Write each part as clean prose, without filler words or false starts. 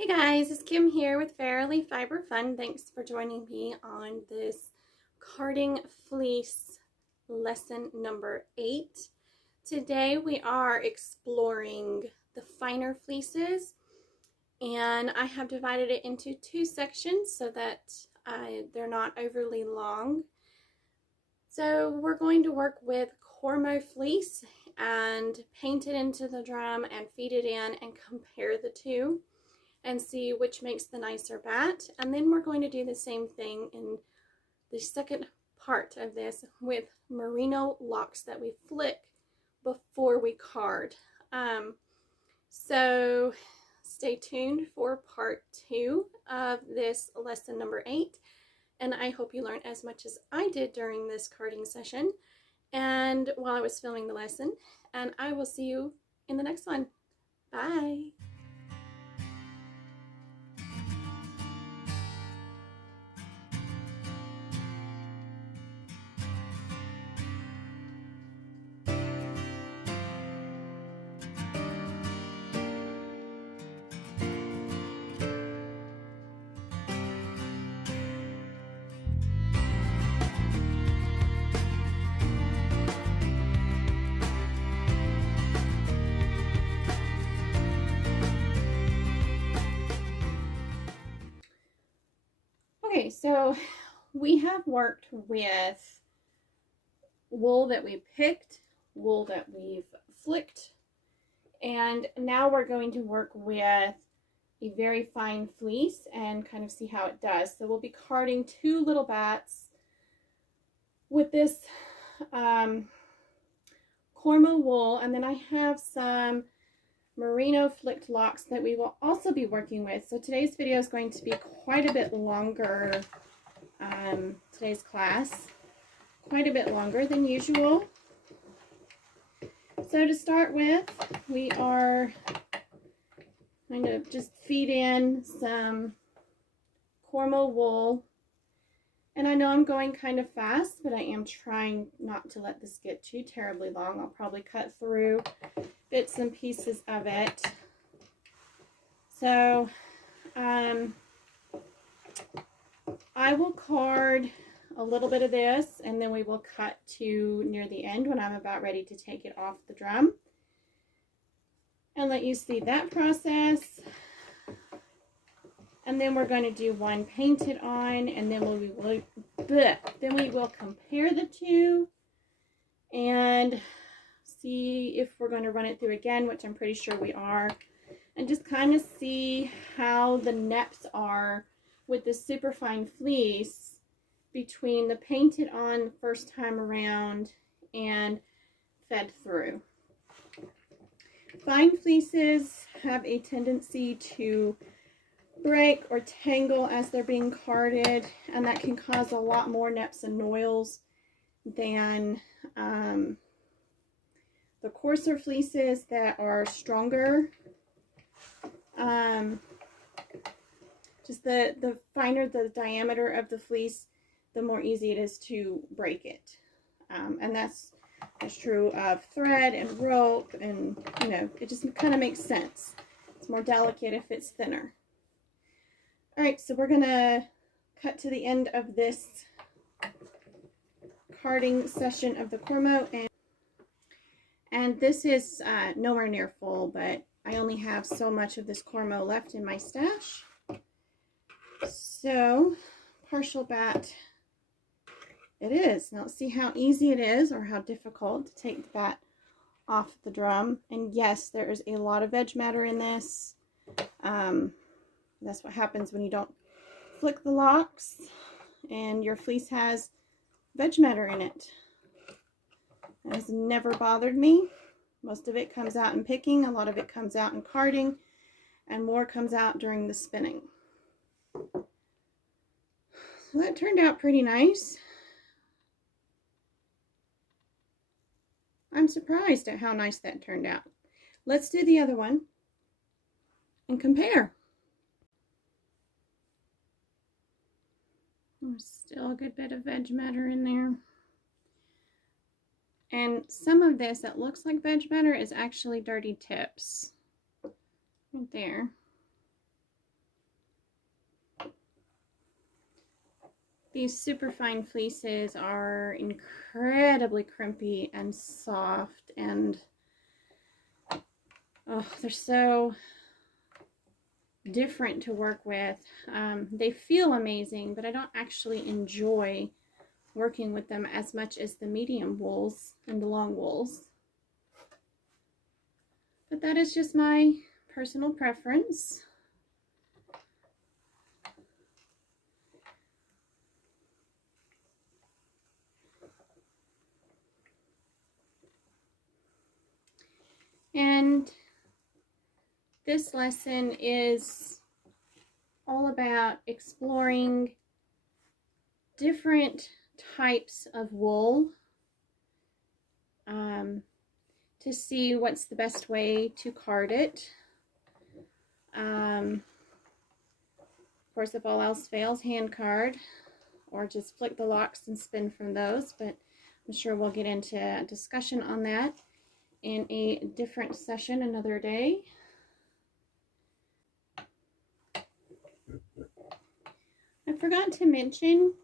Hey guys, it's Kim here with Fairily Fiber Fun. Thanks for joining me on this carding fleece lesson number 8. Today we are exploring the finer fleeces, and I have divided it into 2 sections so that they're not overly long. So we're going to work with Cormo fleece and paint it into the drum and feed it in and compare the two and see which makes the nicer bat. And then we're going to do the same thing in the second part of this with merino locks that we flick before we card. So stay tuned for part 2 of this lesson number 8, and I hope you learned as much as I did during this carding session and while I was filming the lesson, and I will see you in the next one. Bye. Okay, so we have worked with wool that we picked, wool that we've flicked, and now we're going to work with a very fine fleece and kind of see how it does. So we'll be carding 2 little bats with this Cormo wool, and then I have some merino flicked locks that we will also be working with. So today's video is going to be quite a bit longer, today's class, quite a bit longer than usual. So to start with, we are going to just feed in some Cormo wool. And I know I'm going kind of fast, but I am trying not to let this get too terribly long. I'll probably cut through bits and pieces of it. So I will card a little bit of this, and then we will cut to near the end when I'm about ready to take it off the drum and let you see that process. And then we're going to do one painted on, and then we will compare the two and see if we're going to run it through again, which I'm pretty sure we are, and just kind of see how the neps are with the Superfine fleece between the painted on first time around and fed through. Fine fleeces have a tendency to break or tangle as they're being carded, and that can cause a lot more neps and noils than the coarser fleeces that are stronger. Just the finer the diameter of the fleece, the more easy it is to break it. And that's true of thread and rope, and you know, it just kind of makes sense. It's more delicate if it's thinner. All right, so we're gonna cut to the end of this carding session of the Cormo, and this is nowhere near full, but I only have so much of this Cormo left in my stash. So partial bat it is. Now let's see how easy it is or how difficult to take the bat off the drum. And yes, there is a lot of veg matter in this. That's what happens when you don't flick the locks and your fleece has veg matter in it. That has never bothered me. Most of it comes out in picking, a lot of it comes out in carding, and more comes out during the spinning. So that turned out pretty nice. I'm surprised at how nice that turned out. Let's do the other one and compare. There's still a good bit of veg matter in there. And some of this that looks like veg matter is actually dirty tips. Right there. These Superfine fleeces are incredibly crimpy and soft, and oh, they're so different to work with. They feel amazing, but I don't actually enjoy working with them as much as the medium wools and the long wools. But that is just my personal preference. And this lesson is all about exploring different types of wool to see what's the best way to card it. Of course, if all else fails, hand card, or just flick the locks and spin from those, but I'm sure we'll get into a discussion on that in a different session another day. I forgot to mention,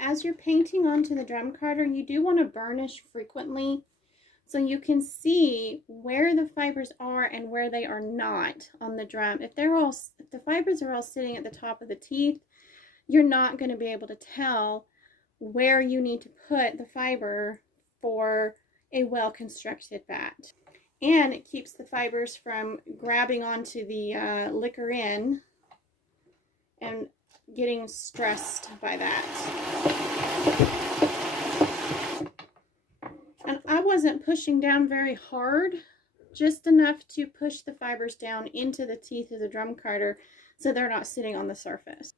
as you're painting onto the drum carder, you do want to burnish frequently so you can see where the fibers are and where they are not on the drum. If the fibers are all sitting at the top of the teeth, you're not going to be able to tell where you need to put the fiber for a well-constructed bat. And it keeps the fibers from grabbing onto the liquor in and getting stressed by that. And I wasn't pushing down very hard, just enough to push the fibers down into the teeth of the drum carder so they're not sitting on the surface.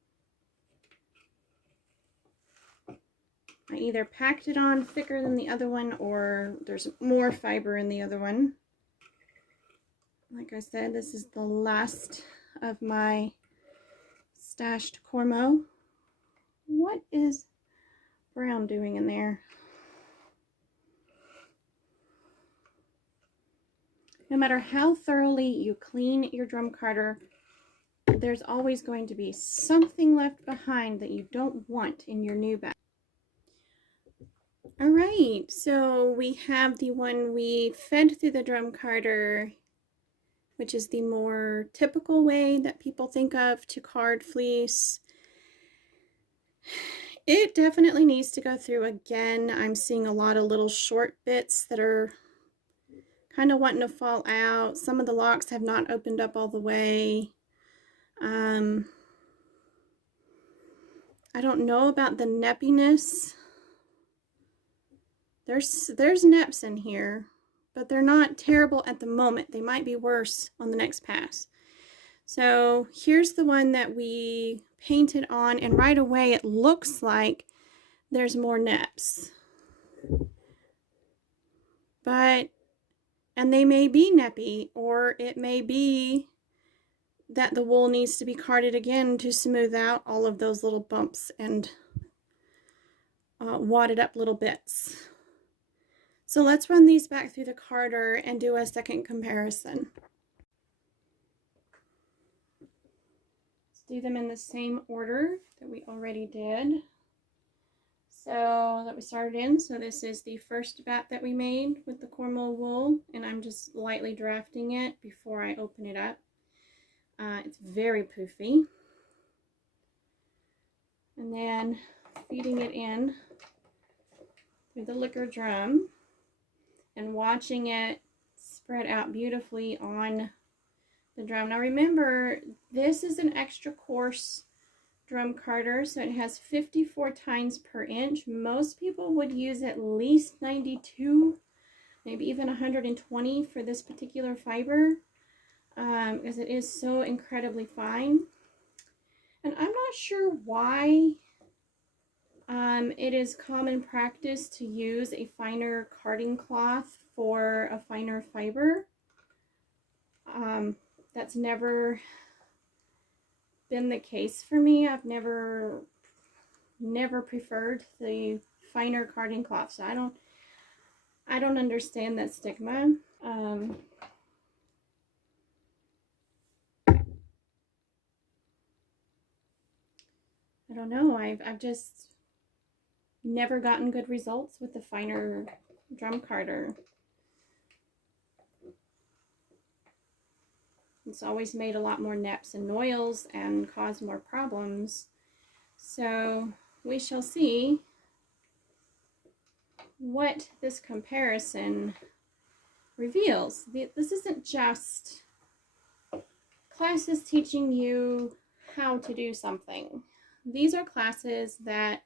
I either packed it on thicker than the other one, or there's more fiber in the other one. Like I said, this is the last of my stashed Cormo. What is Brown doing in there? No matter how thoroughly you clean your drum carder, there's always going to be something left behind that you don't want in your new bat. All right, so we have the one we fed through the drum carder, which is the more typical way that people think of to card fleece. It definitely needs to go through again. I'm seeing a lot of little short bits that are kind of wanting to fall out. Some of the locks have not opened up all the way. I don't know about the neppiness. There's neps in here, but they're not terrible at the moment. They might be worse on the next pass. So here's the one that we painted on, and right away it looks like there's more neps. And they may be neppy, or it may be that the wool needs to be carded again to smooth out all of those little bumps and wadded up little bits. So let's run these back through the carder and do a second comparison. Let's do them in the same order that we already did. So that we started in. So this is the first bat that we made with the Cormo wool, and I'm just lightly drafting it before I open it up. It's very poofy. And then feeding it in through the liquor drum and watching it spread out beautifully on the drum. Now remember, this is an extra coarse drum carder, so it has 54 tines per inch. Most people would use at least 92, maybe even 120 for this particular fiber, because it is so incredibly fine. And I'm not sure why it is common practice to use a finer carding cloth for a finer fiber. That's never been the case for me. I've never preferred the finer carding cloth, so I don't understand that stigma. I don't know. I've just never gotten good results with the finer drum carder. It's always made a lot more neps and noils and caused more problems. So we shall see what this comparison reveals. This isn't just classes teaching you how to do something. These are classes that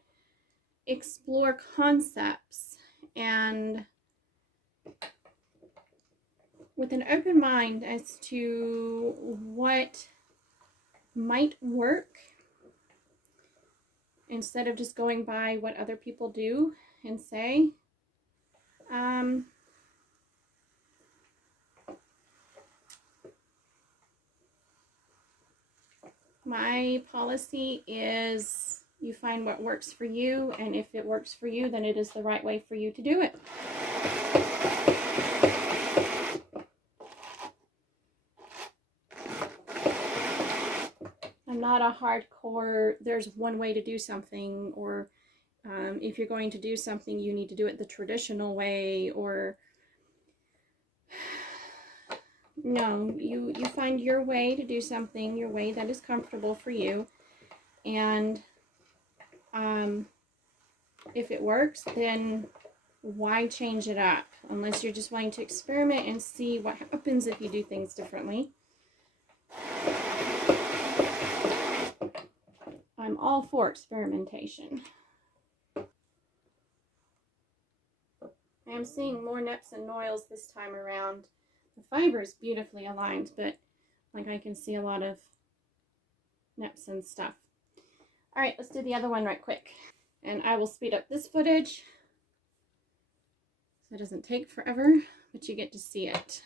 explore concepts and with an open mind as to what might work instead of just going by what other people do and say. My policy is you find what works for you, and if it works for you, then it is the right way for you to do it. I'm not a hardcore, there's one way to do something, or if you're going to do something, you need to do it the traditional way, or no, you find your way to do something, your way that is comfortable for you, and if it works, then why change it up? Unless you're just wanting to experiment and see what happens if you do things differently. I'm all for experimentation. I am seeing more neps and noils this time around. The fiber is beautifully aligned, but like I can see a lot of neps and stuff. All right, let's do the other one right quick. And I will speed up this footage so it doesn't take forever, but you get to see it.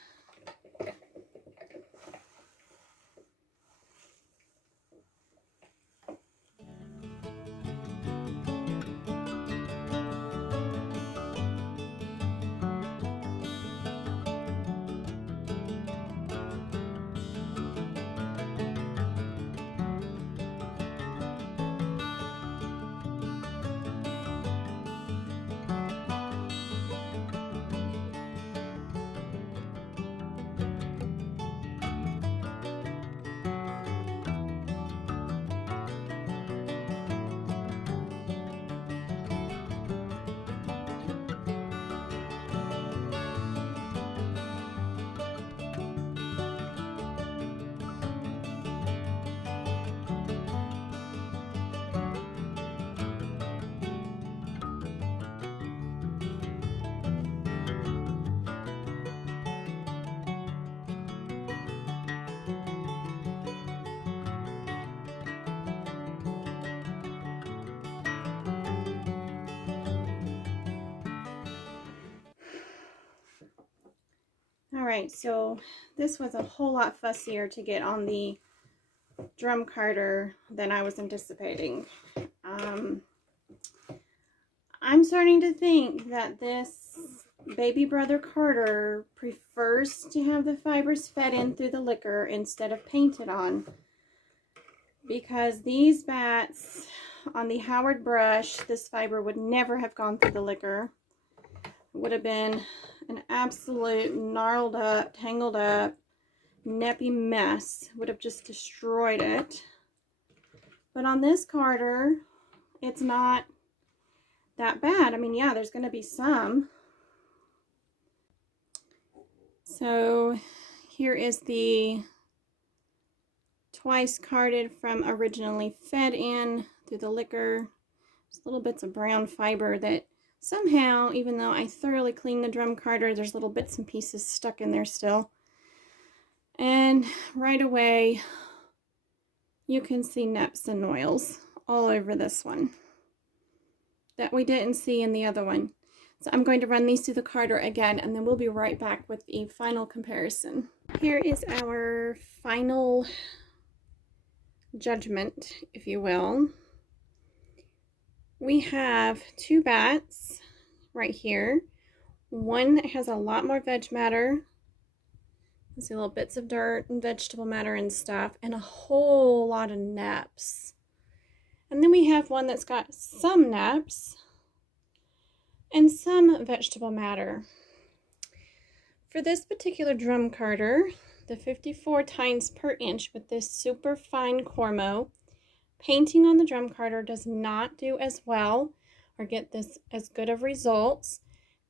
Alright, so this was a whole lot fussier to get on the drum carder than I was anticipating. I'm starting to think that this baby brother carder prefers to have the fibers fed in through the liquor instead of painted on, because these bats on the Howard brush, this fiber would never have gone through the liquor. It would have been an absolute gnarled up, tangled up, neppy mess. Would have just destroyed it. But on this carder, it's not that bad. I mean, yeah, there's going to be some. So here is the twice carded from originally fed in through the liquor. There's little bits of brown fiber that somehow, even though I thoroughly cleaned the drum carder, there's little bits and pieces stuck in there still. And right away, you can see neps and noils all over this one that we didn't see in the other one. So I'm going to run these through the carder again, and then we'll be right back with the final comparison. Here is our final judgment, if you will. We have two bats right here. One has a lot more veg matter. You see little bits of dirt and vegetable matter and stuff, and a whole lot of neps. And then we have one that's got some neps, and some vegetable matter. For this particular drum carder, the 54 tines per inch with this Superfine Cormo, painting on the drum carder does not do as well or get this as good of results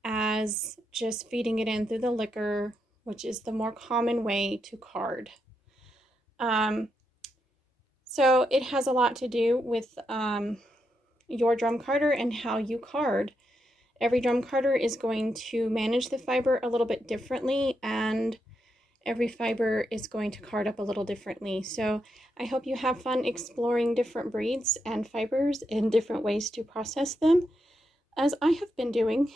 as just feeding it in through the liquor, which is the more common way to card. So it has a lot to do with your drum carder and how you card. Every drum carder is going to manage the fiber a little bit differently, and every fiber is going to card up a little differently. So I hope you have fun exploring different breeds and fibers and different ways to process them, as I have been doing.